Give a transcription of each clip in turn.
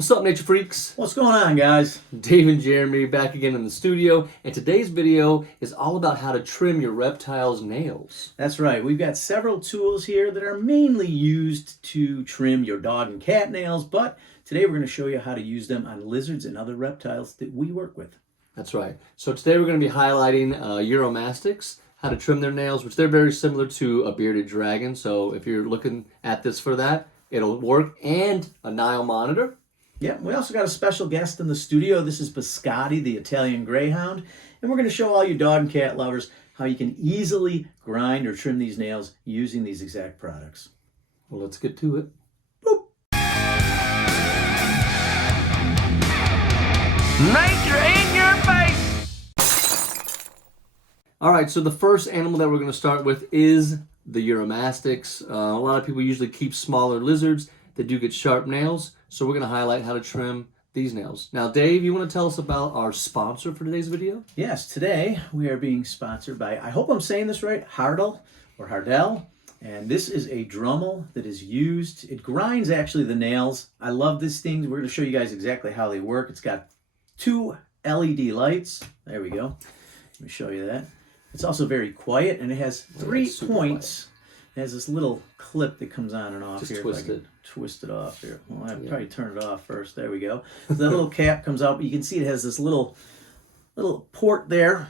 What's up, nature freaks? What's going on, guys? Dave and Jeremy back again in the studio, and today's video is all about how to trim your reptiles' nails. That's right. We've got several tools here that are mainly used to trim your dog and cat nails, but today we're going to show you how to use them on lizards and other reptiles that we work with. That's right. So today we're going to be highlighting Uromastyx, how to trim their nails, which they're very similar to a bearded dragon. So if you're looking at this for that, it'll work, and a Nile monitor. Yeah, we also got a special guest in the studio. This is Biscotti, the Italian Greyhound, and we're going to show all you dog and cat lovers how you can easily grind or trim these nails using these exact products. Well, let's get to it. Boop. Nature in your face! All right, so the first animal that we're going to start with is the Uromastyx. A lot of people usually keep smaller lizards that do get sharp nails, so we're going to highlight how to trim these nails. Now, Dave, you want to tell us about our sponsor for today's video? Yes, today we are being sponsored by, I hope I'm saying this right, Hardell or Hardell. And this is a Dremel that is used. It grinds actually the nails. I love this thing. We're going to show you guys exactly how they work. It's got 2 LED lights. There we go. Let me show you that. It's also very quiet, and it has 3 points. It has this little clip that comes on and off. Just here. twist it. Twist it off here. Well, I'd probably turn it off first. There we go. So that little cap comes out, but you can see it has this little port there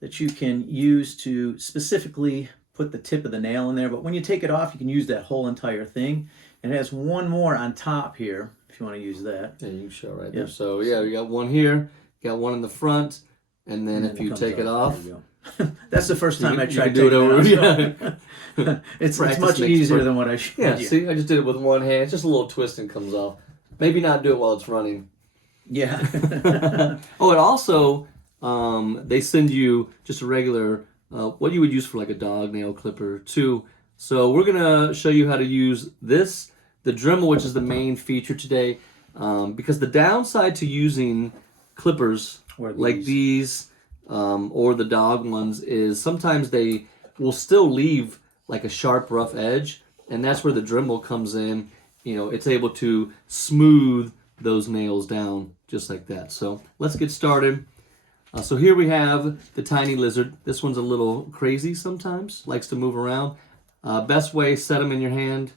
that you can use to specifically put the tip of the nail in there. But when you take it off, you can use that whole entire thing. And it has one more on top here, if you want to use that. Yeah, you can show right there. So yeah, we got one here, got one in the front, and then if you take it off. There you go. That's the first time I tried to do it over. Yeah. It's much easier than what I should. Yeah, see, I just did it with one hand. It's just a little twist and comes off. Maybe not do it while it's running. Yeah. Oh, and also, they send you just a regular, what you would use for like a dog nail clipper too. So we're going to show you how to use this, the Dremel, which is the main feature today. Because the downside to using clippers like these, or the dog ones, is sometimes they will still leave like a sharp, rough edge, and that's where the Dremel comes in. You know, it's able to smooth those nails down just like that. So let's get started. So here we have the tiny lizard. This one's a little crazy sometimes, likes to move around. Best way, set them in your hand.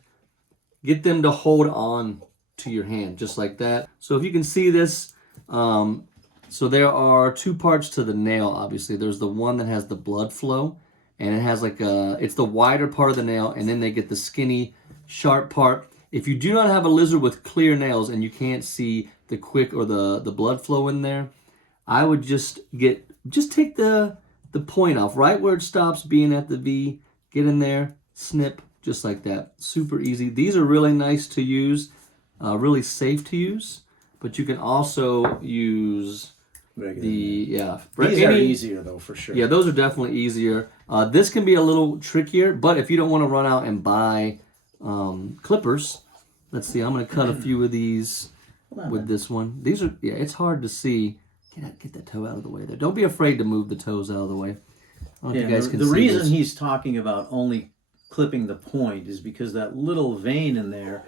Get them to hold on to your hand, just like that. So if you can see this, so there are 2 parts to the nail, obviously. There's the one that has the blood flow, and it has like it's the wider part of the nail, and then they get the skinny, sharp part. If you do not have a lizard with clear nails and you can't see the quick or the blood flow in there, I would just take the point off, right where it stops being at the V, get in there, snip, just like that. Super easy. These are really nice to use, really safe to use, but you can also use these are easier though, for sure. Yeah, those are definitely easier. This can be a little trickier, but if you don't want to run out and buy clippers, let's see, I'm going to cut a few of these with this one. These are, it's hard to see. Get that toe out of the way there. Don't be afraid to move the toes out of the way. I don't know if you guys can see the reason this. he's talking about only clipping the point is because that little vein in there,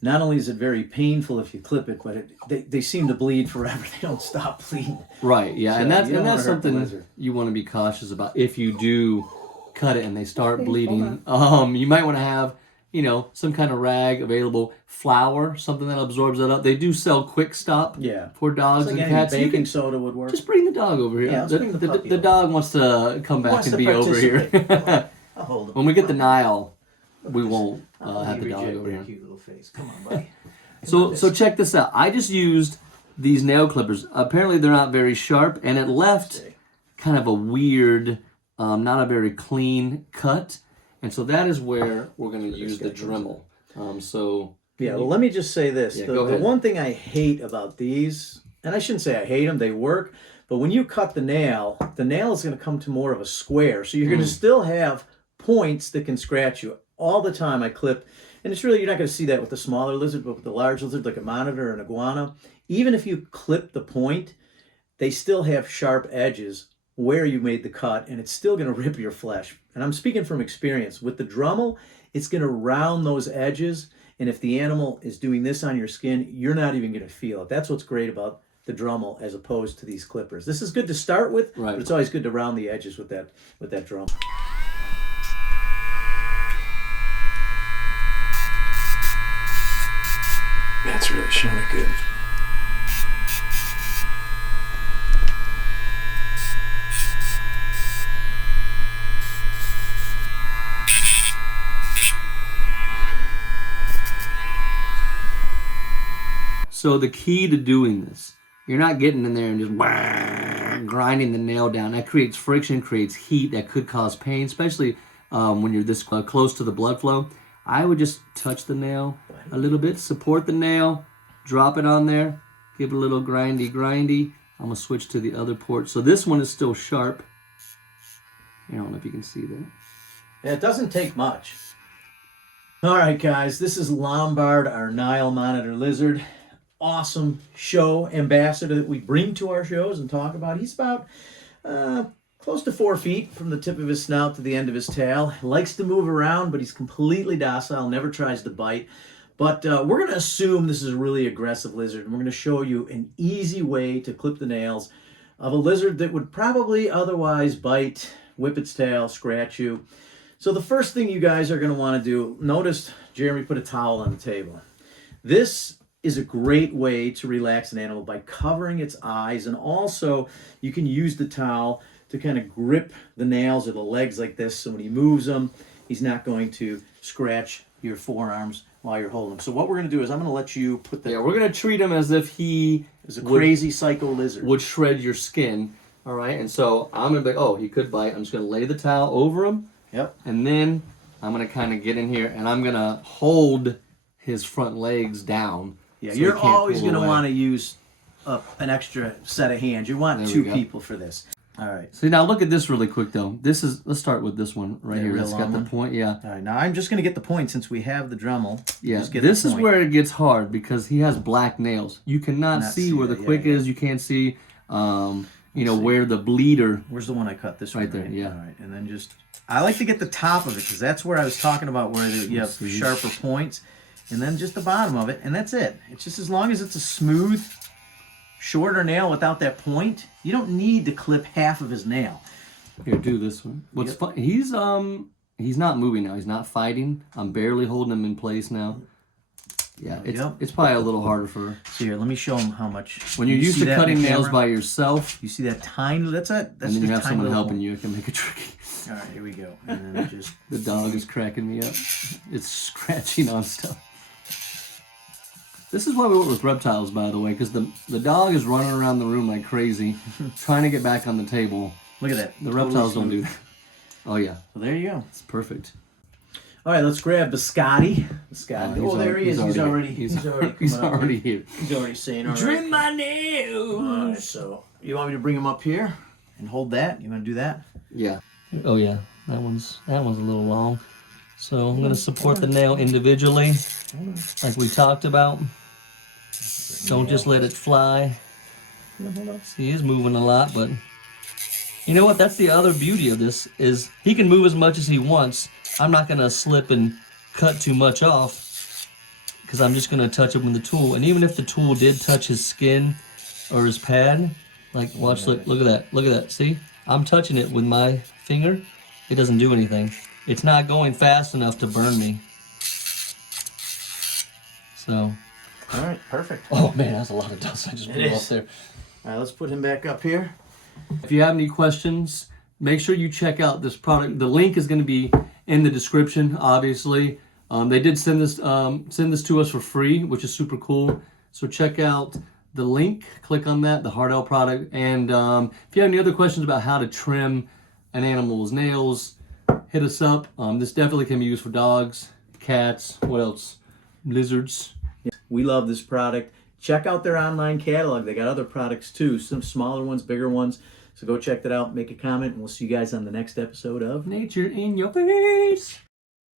not only is it very painful if you clip it, but they seem to bleed forever. They don't stop bleeding. Right, yeah, so and that's something you want to be cautious about. If you do cut it and they start bleeding, you might want to have, some kind of rag available, flour, something that absorbs that up. They do sell Quick Stop for dogs and cats. Baking soda would work. Just bring the dog over here. Yeah, the dog wants to come back and be over here. I'll hold him. When we get the Nile, we won't have the dog over here. Cute little face. Come on, buddy. So check this out. I just used these nail clippers. Apparently they're not very sharp, and it left kind of a weird, not a very clean cut. And so that is where we're going to use the Dremel. Well, let me just say this. The one thing I hate about these, and I shouldn't say I hate them, they work, but when you cut the nail is going to come to more of a square. So you're going to still have points that can scratch you. All the time I clip, and it's really, you're not going to see that with the smaller lizard, but with the large lizard, like a monitor or an iguana, even if you clip the point, they still have sharp edges where you made the cut, and it's still going to rip your flesh. And I'm speaking from experience. With the Dremel, it's going to round those edges, And if the animal is doing this on your skin, you're not even going to feel it. That's what's great about the Dremel as opposed to these clippers. This is good to start with, right, but it's always good to round the edges with that Dremel. That's really showing it good. So the key to doing this, you're not getting in there and just grinding the nail down. That creates friction, creates heat that could cause pain, especially when you're this close to the blood flow. I would just touch the nail a little bit, support the nail, drop it on there, give it a little grindy. I'm going to switch to the other port. So this one is still sharp. I don't know if you can see that. Yeah, it doesn't take much. All right, guys, this is Lombard, our Nile monitor lizard. Awesome show ambassador that we bring to our shows and talk about. He's about close to 4 feet from the tip of his snout to the end of his tail. Likes to move around, but he's completely docile, never tries to bite. But we're going to assume this is a really aggressive lizard, and we're going to show you an easy way to clip the nails of a lizard that would probably otherwise bite, whip its tail, scratch you. So the first thing you guys are going to want to do, notice Jeremy put a towel on the table. This is a great way to relax an animal by covering its eyes, and also you can use the towel to kind of grip the nails or the legs like this, so when he moves them, he's not going to scratch your forearms while you're holding him. So what we're going to do is I'm going to let you put the... Yeah, we're going to treat him as if he is a crazy psycho lizard. Would shred your skin, all right? And so I'm going to be, oh, he could bite. I'm just going to lay the towel over him. Yep. And then I'm going to kind of get in here, and I'm going to hold his front legs down. Yeah, so you're always going to want to use an extra set of hands. You want two people for this. All right. So now look at this really quick, though. This is, let's start with this one right here. It's got the point, yeah. All right, now I'm just going to get the point since we have the Dremel. Yeah, this is where it gets hard because he has black nails. You cannot see where the quick is. You can't see, you know, where the bleeder. Where's the one I cut? This right there, yeah. All right, and then just, I like to get the top of it because that's where I was talking about where you have sharper points. And then just the bottom of it, and that's it. It's just as long as it's a smooth, shorter nail without that point, you don't need to clip half of his nail. Here, do this one. What's fun? He's not moving now. He's not fighting. I'm barely holding him in place now. Yeah, it's probably a little harder for. So here, let me show him how much. When you're used to cutting nails by yourself, you see that tiny. That's it. And then you have someone helping you. It can make it tricky. All right, here we go. And then just the dog is cracking me up. It's scratching on stuff. This is why we went with reptiles, by the way, because the dog is running around the room like crazy, trying to get back on the table. Look at that. The reptiles don't do that. Oh, yeah. So there you go. It's perfect. All right, let's grab Biscotti. Oh, there he is. He's already here. He's already saying, all right. Trim my nails. All right, so you want me to bring him up here and hold that? You want to do that? Yeah. Oh, yeah. That one's a little long. So I'm going to support the nail individually, like we talked about. Don't just let it fly. See, he is moving a lot, but you know what? That's the other beauty of this is he can move as much as he wants. I'm not going to slip and cut too much off because I'm just going to touch it with the tool. And even if the tool did touch his skin or his pad, like watch, look at that. Look at that. See? I'm touching it with my finger. It doesn't do anything. It's not going fast enough to burn me. So. All right, perfect. Oh man, that's a lot of dust I just blew off there. All right, let's put him back up here. If you have any questions, make sure you check out this product. The link is going to be in the description, obviously. They did send this to us for free, which is super cool. So check out the link, click on that, the Hardell product. And if you have any other questions about how to trim an animal's nails, hit us up. This definitely can be used for dogs, cats, what else? Lizards. We love this product. Check out their online catalog. They got other products too, some smaller ones, bigger ones. So go check that out, make a comment, and we'll see you guys on the next episode of Nature in Your Face.